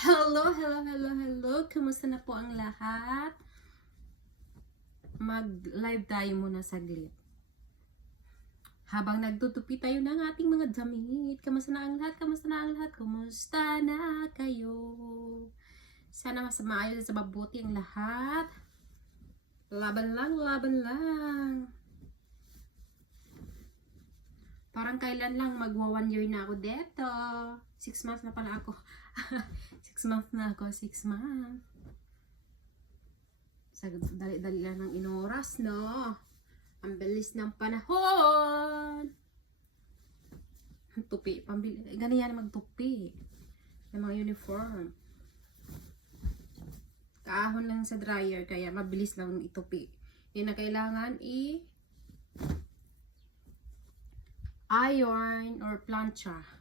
Hello, hello, hello, hello. Kumusta na po ang lahat? Mag-live tayo muna saglit. Habang nagtutupi tayo ng ating mga damit. Kamusta na ang lahat? Kamusta na ang lahat? Kumusta na kayo? Sana mas maayos sa mabuti ang lahat. Laban lang, laban lang. Parang kailan lang magwa 1 year na ako dito. 6 months na pala ako. 6 months na ako, 6 months. Dali-dali lang ng inoras, no? Ang bilis ng panahon. Tupi, pambili. Ganyan magtupi. Yung mga uniform. Kaahon lang sa dryer, kaya mabilis lang itupi. Yun na kailangan iron or plancha.